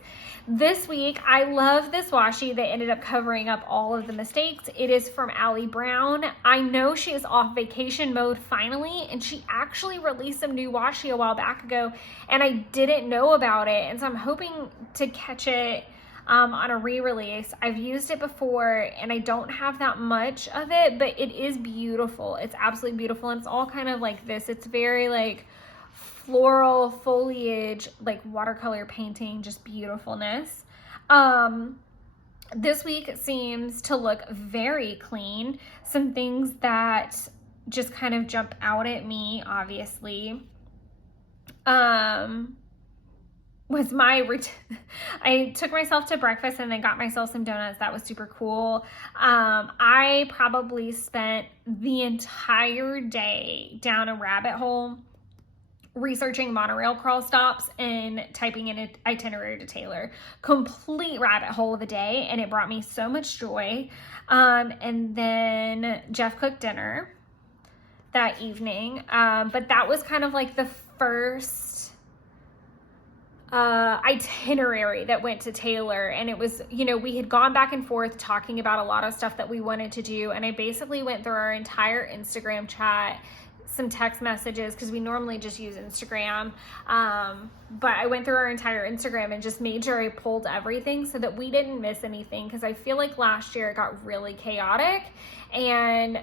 This week, I love this washi that ended up covering up all of the mistakes. It is from Allie Brown. I know she is off vacation mode finally, and she actually released some new washi a while back ago, and I didn't know about it. And so I'm hoping to catch it on a re-release. I've used it before and I don't have that much of it, but it is beautiful. It's absolutely beautiful, and it's all kind of like this. It's very like floral foliage, like watercolor painting, just beautifulness. This week it seems to look very clean. Some things that just kind of jump out at me, obviously, was I took myself to breakfast and then got myself some donuts. That was super cool. I probably spent the entire day down a rabbit hole researching monorail crawl stops and typing in an itinerary to Taylor. Complete rabbit hole of a day, and it brought me so much joy. And then Jeff cooked dinner that evening. But that was kind of like the first itinerary that went to Taylor, and it was, we had gone back and forth talking about a lot of stuff that we wanted to do, and I basically went through our entire Instagram chat, some text messages, because we normally just use Instagram, but I went through our entire Instagram and just made sure I pulled everything so that we didn't miss anything, because I feel like last year it got really chaotic, and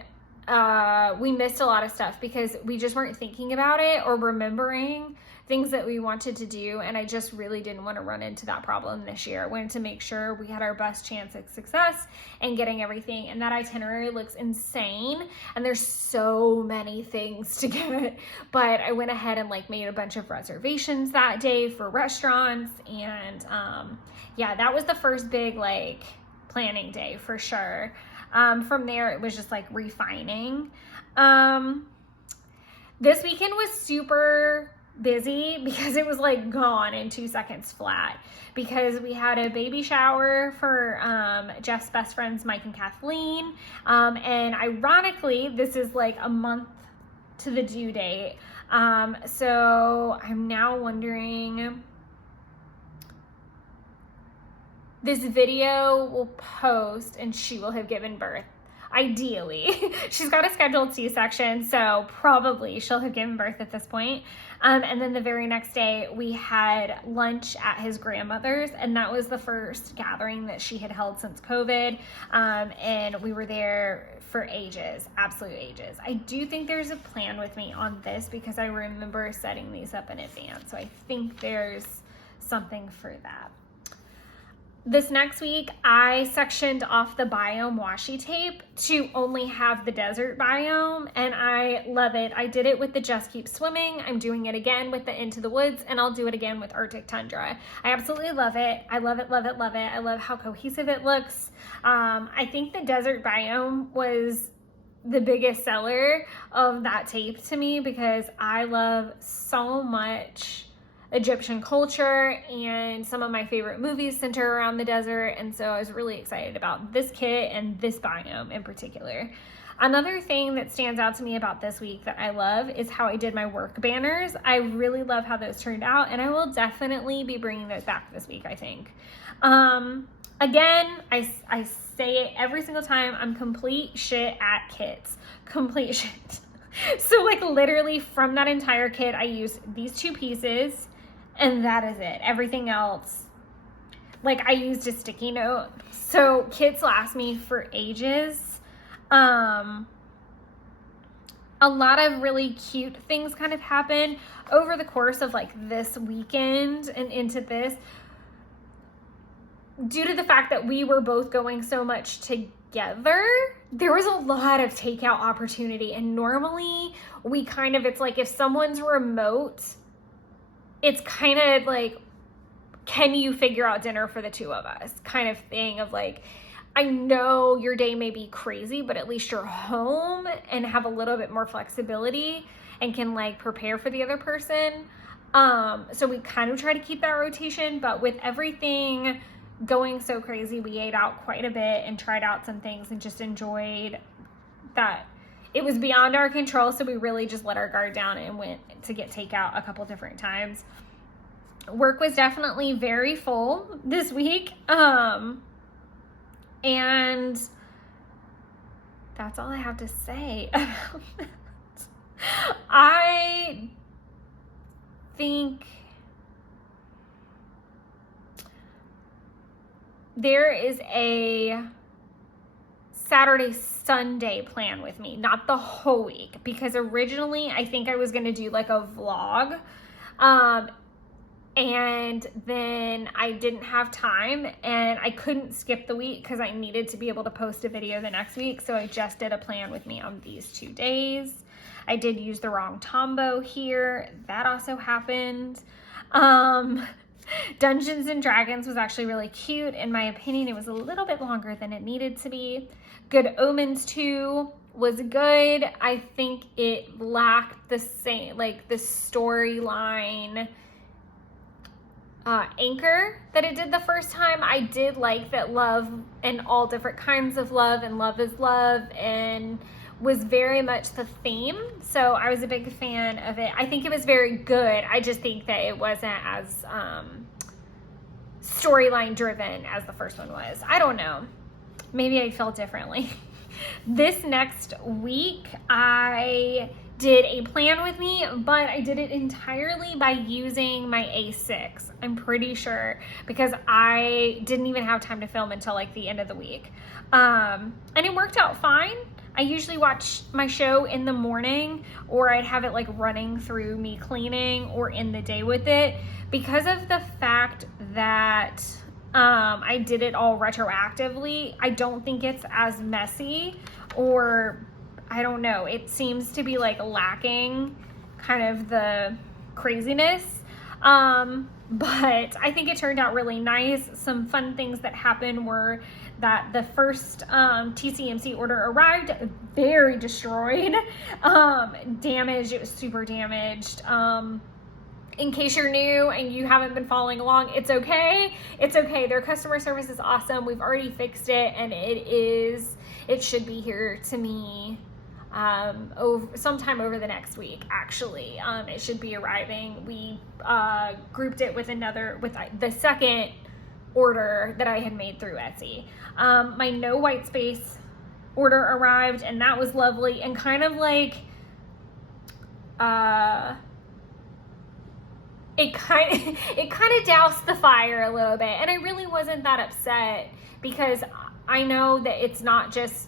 we missed a lot of stuff because we just weren't thinking about it or remembering things that we wanted to do, and I just really didn't want to run into that problem this year. I wanted to make sure we had our best chance at success and getting everything, and that itinerary looks insane, and there's so many things to get, but I went ahead and like made a bunch of reservations that day for restaurants, and yeah, that was the first big like planning day for sure. From there it was just like refining. This weekend was super busy because it was like gone in 2 seconds flat, because we had a baby shower for Jeff's best friends Mike and Kathleen, and ironically this is like a month to the due date, so I'm now wondering, this video will post and she will have given birth. Ideally, she's got a scheduled C-section, so probably she'll have given birth at this point. And then the very next day we had lunch at his grandmother's, and that was the first gathering that she had held since COVID. And we were there for ages, absolute ages. I do think there's a plan with me on this because I remember setting these up in advance. So I think there's something for that. This next week, I sectioned off the biome washi tape to only have the desert biome, and I love it. I did it with the Just Keep Swimming. I'm doing it again with the Into the Woods, and I'll do it again with Arctic Tundra. I absolutely love it. I love it, love it, love it. I love how cohesive it looks. I think the desert biome was the biggest seller of that tape to me because I love so much Egyptian culture, and some of my favorite movies center around the desert, and so I was really excited about this kit and this biome in particular. Another thing that stands out to me about this week that I love is how I did my work banners. I really love how those turned out, and I will definitely be bringing those back this week, I think. Again, I say it every single time, I'm complete shit at kits. Complete shit. So like literally from that entire kit, I used these 2 pieces, and that is it. Everything else, like I used a sticky note. So kits last me for ages. A lot of really cute things kind of happen over the course of like this weekend and into this, due to the fact that we were both going so much together. There was a lot of takeout opportunity, and normally we kind of, it's like if someone's remote, it's kind of like, can you figure out dinner for the 2 of us kind of thing of like, I know your day may be crazy, but at least you're home and have a little bit more flexibility and can like prepare for the other person. So we kind of try to keep that rotation, but with everything going so crazy, we ate out quite a bit and tried out some things and just enjoyed that. It was beyond our control, so we really just let our guard down and went to get takeout a couple different times. Work was definitely very full this week, and that's all I have to say about that. I think there is a Saturday, Sunday plan with me, not the whole week, because originally I think I was going to do like a vlog, and then I didn't have time and I couldn't skip the week because I needed to be able to post a video the next week. So I just did a plan with me on these 2 days. I did use the wrong Tombow here. That also happened. Dungeons and Dragons was actually really cute. In my opinion, it was a little bit longer than it needed to be. Good Omens 2 was good. I think it lacked the same, like the storyline anchor that it did the first time. I did like that love and all different kinds of love and love is love and was very much the theme. So I was a big fan of it. I think it was very good. I just think that it wasn't as storyline driven as the first one was. I don't know. Maybe I felt differently. This next week, I did a plan with me, but I did it entirely by using my A6. I'm pretty sure, because I didn't even have time to film until like the end of the week. And it worked out fine. I usually watch my show in the morning, or I'd have it like running through me cleaning or in the day with it, because of the fact that I did it all retroactively. I don't think it's as messy, or I don't know, it seems to be like lacking kind of the craziness. But I think it turned out really nice. Some fun things that happened were that the first TCMC order arrived very destroyed, damaged. It was super damaged. In case you're new and you haven't been following along, it's okay. It's okay. Their customer service is awesome. We've already fixed it, and it should be here to me sometime over the next week, actually. It should be arriving. We grouped it with the second order that I had made through Etsy. My no white space order arrived, and that was lovely, and kind of like it kind of doused the fire a little bit, and I really wasn't that upset, because I know that it's not just,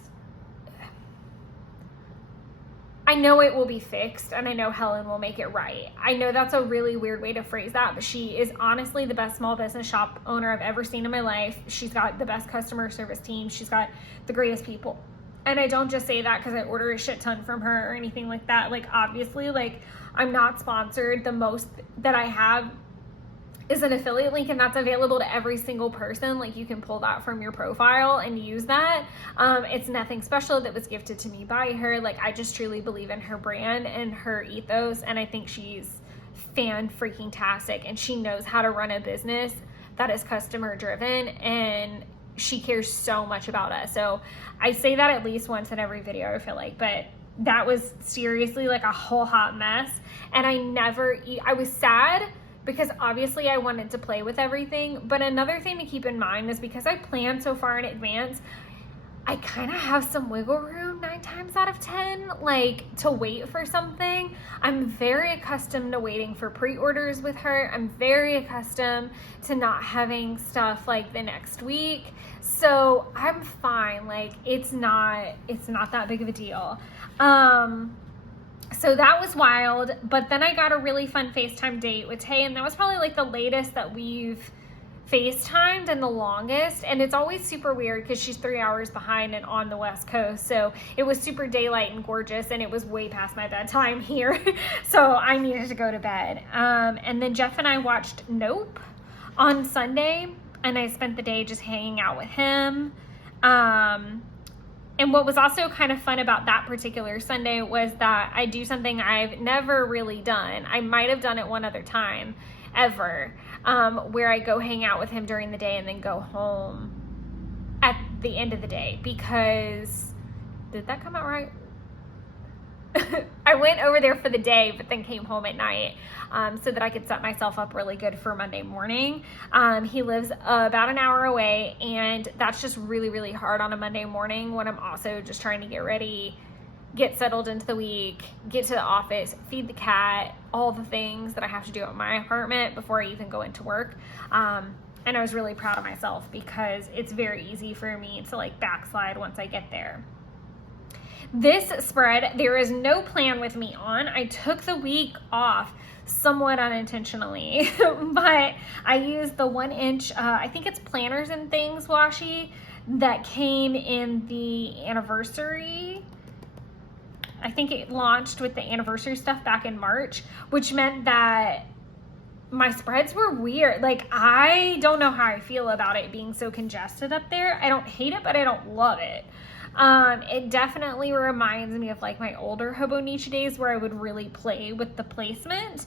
I know it will be fixed, and I know Helen will make it right. I know that's a really weird way to phrase that, but she is honestly the best small business shop owner I've ever seen in my life. She's got the best customer service team. She's got the greatest people. And I don't just say that because I order a shit ton from her or anything like that. Like, obviously, like, I'm not sponsored. The most that I have is an affiliate link, and that's available to every single person. Like, you can pull that from your profile and use that. It's nothing special that was gifted to me by her. Like, I just truly believe in her brand and her ethos, and I think she's fan-freaking-tastic, and she knows how to run a business that is customer driven, and she cares so much about us. So I say that at least once in every video, I feel like, but that was seriously like a whole hot mess. And I was sad because obviously I wanted to play with everything. But another thing to keep in mind is, because I planned so far in advance, I kind of have some wiggle room 9 times out of 10, like, to wait for something. I'm very accustomed to waiting for pre-orders with her. I'm very accustomed to not having stuff like the next week. So I'm fine. Like, it's not that big of a deal. So that was wild. But then I got a really fun FaceTime date with Tay, and that was probably like the latest that we've FaceTimed and the longest. And it's always super weird because she's 3 hours behind and on the West Coast. So it was super daylight and gorgeous, and it was way past my bedtime here. So I needed to go to bed. And then Jeff and I watched Nope on Sunday, and I spent the day just hanging out with him. And what was also kind of fun about that particular Sunday was that I do something I've never really done. I might have done it one other time ever, where I go hang out with him during the day and then go home at the end of the day. Because, did that come out right? I went over there for the day, but then came home at night, so that I could set myself up really good for Monday morning. He lives about an hour away, and that's just really, really hard on a Monday morning when I'm also just trying to get ready, get settled into the week, get to the office, feed the cat, all the things that I have to do at my apartment before I even go into work. And I was really proud of myself, because it's very easy for me to like backslide once I get there. This spread, there is no plan with me on. I took the week off somewhat unintentionally, but I used the 1-inch, I think it's Planners and Things washi that came in the anniversary. I think it launched with the anniversary stuff back in March, which meant that my spreads were weird. Like, I don't know how I feel about it being so congested up there. I don't hate it, but I don't love it. It definitely reminds me of like my older Hobonichi days where I would really play with the placement.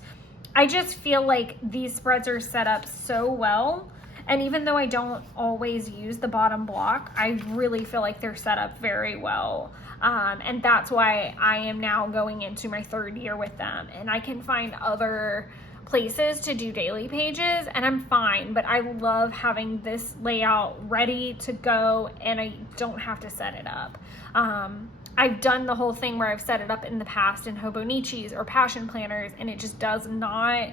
I just feel like these spreads are set up so well, and even though I don't always use the bottom block, I really feel like they're set up very well. And that's why I am now going into my 3rd year with them, and I can find other places to do daily pages and I'm fine, but I love having this layout ready to go and I don't have to set it up. I've done the whole thing where I've set it up in the past in Hobonichis or Passion Planners, and it just does not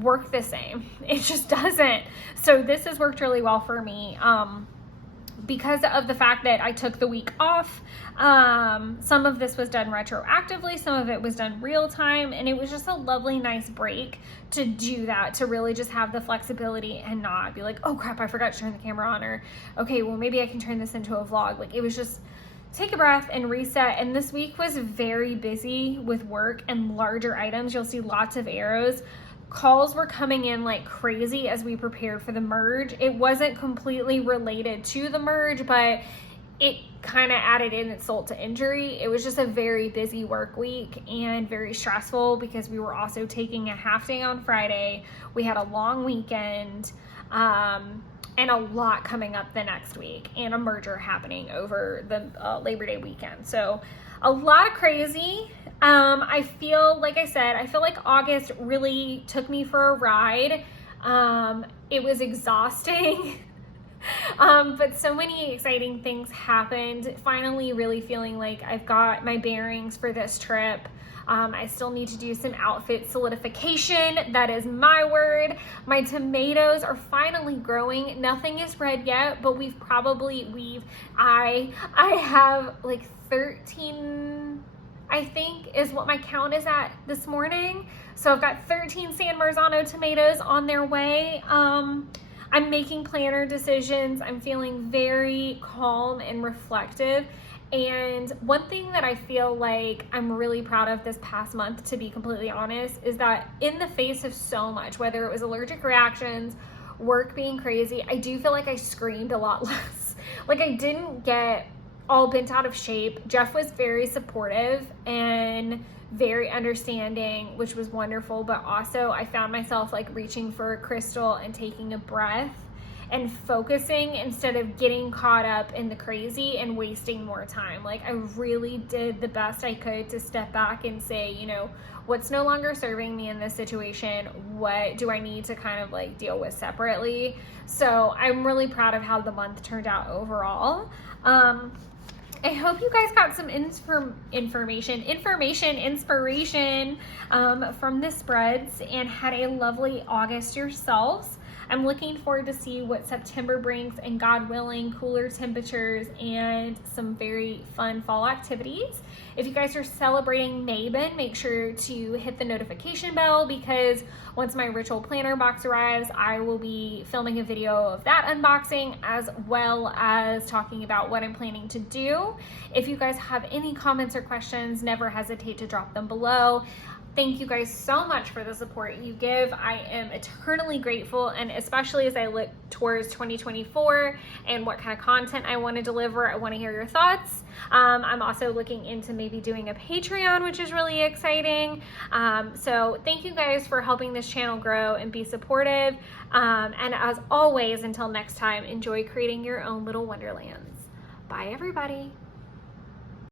work the same. It just doesn't. So this has worked really well for me. because of the fact that I took the week off, some of this was done retroactively, some of it was done real time, and it was just a lovely, nice break to do that, to really just have the flexibility and not be like, oh crap, I forgot to turn the camera on, or okay, well maybe I can turn this into a vlog. Like, it was just take a breath and reset. And this week was very busy with work and larger items. You'll see lots of arrows. Calls were coming in like crazy as we prepared for the merge. It wasn't completely related to the merge, but it kind of added in insult to injury. It was just a very busy work week and very stressful because we were also taking a half day on Friday. We had a long weekend, and a lot coming up the next week, and a merger happening over the Labor Day weekend. So a lot of crazy. I feel, like I said, I feel like August really took me for a ride. It was exhausting, but so many exciting things happened. Finally really feeling like I've got my bearings for this trip. I still need to do some outfit solidification. That is my word. My tomatoes are finally growing. Nothing is red yet, but I have like 13, I think is what my count is at this morning. So I've got 13 San Marzano tomatoes on their way. I'm making planner decisions. I'm feeling very calm and reflective. And one thing that I feel like I'm really proud of this past month, to be completely honest, is that in the face of so much, whether it was allergic reactions, work being crazy, I do feel like I screamed a lot less. Like, I didn't get all bent out of shape. Jeff was very supportive and very understanding, which was wonderful. But also I found myself like reaching for a crystal and taking a breath and focusing instead of getting caught up in the crazy and wasting more time. Like, I really did the best I could to step back and say, you know, what's no longer serving me in this situation? What do I need to kind of like deal with separately? So I'm really proud of how the month turned out overall. I hope you guys got some inspiration from the spreads and had a lovely August yourselves. I'm looking forward to see what September brings, and God willing, cooler temperatures and some very fun fall activities. If you guys are celebrating Mabon, make sure to hit the notification bell, because once my ritual planner box arrives, I will be filming a video of that unboxing, as well as talking about what I'm planning to do. If you guys have any comments or questions, never hesitate to drop them below. Thank you guys so much for the support you give. I am eternally grateful, and especially as I look towards 2024 and what kind of content I want to deliver, I want to hear your thoughts. I'm also looking into maybe doing a Patreon, which is really exciting. So thank you guys for helping this channel grow and be supportive. And as always, until next time, enjoy creating your own little wonderlands. Bye, everybody.